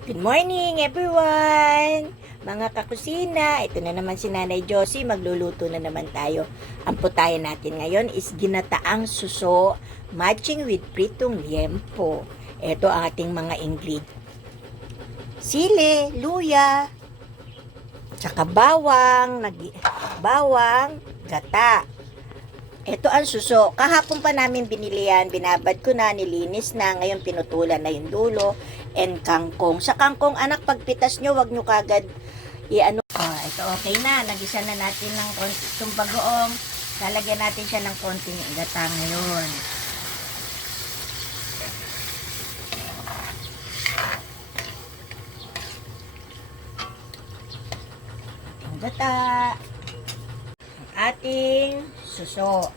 Good morning everyone! Mga kakusina, ito na naman si Nanay Josie, magluluto na naman tayo. Ang putahe natin ngayon is ginataang suso, matching with pritong liempo. Ito ang ating mga ingredient. Sili, luya, tsaka bawang, gata. Ito ang suso. Kahapon pa namin binili yan. Binabad ko na, nilinis na. Ngayon pinutulan na yung dulo. And kangkong. Sa kangkong, anak, pagpitas nyo, wag nyo kagad i-ano. Ito okay na. Nagisa na natin ng itong bagoong. Lalagyan natin siya ng konting gata ngayon. Ating gata. Ating suso.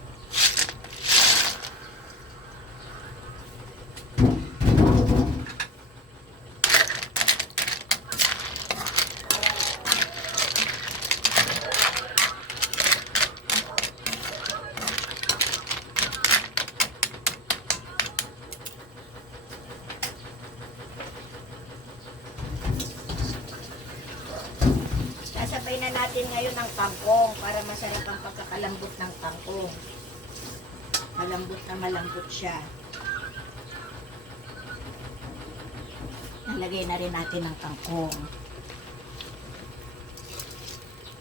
Sasabay na natin ngayon ang kangkong para masarap ang pagkakalambot ng kangkong. Malambot siya. Nalagay na rin natin ang kangkong.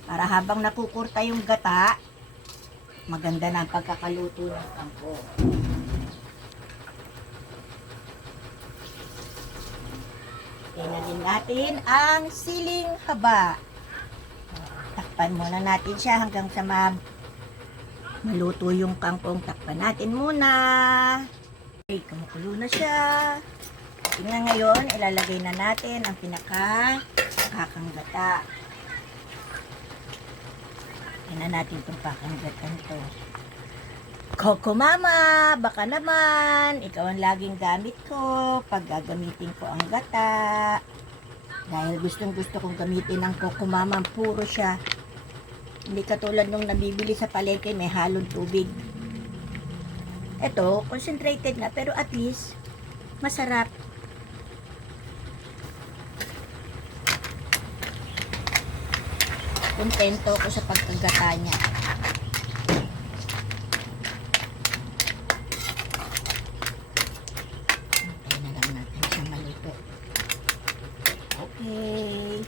Para habang nakukurta yung gata, maganda na ang pagkakaluto ng kangkong. Tingnan natin ang siling haba. Takpan muna natin siya hanggang sa maluto yung kangkong. Takpan natin muna. Okay, kumukulo na siya. Tingnan ngayon, ilalagay na natin ang kakanggata. Tingnan natin itong kakanggatan to. Coco Mama, baka naman, ikaw ang laging gamit ko pag gagamitin ko ang gata. Dahil gustong gusto kong gamitin ng Coco Mama, puro siya. Hindi katulad nung nabibili sa palengke, may halong tubig. Ito, concentrated na, pero at least, masarap. Kontento ko sa pagkagata niya. Hintayin na lang natin siya maluto. Okay.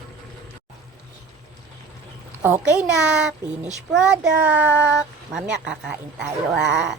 Okay na. Finished product. Mamaya kakain tayo ha.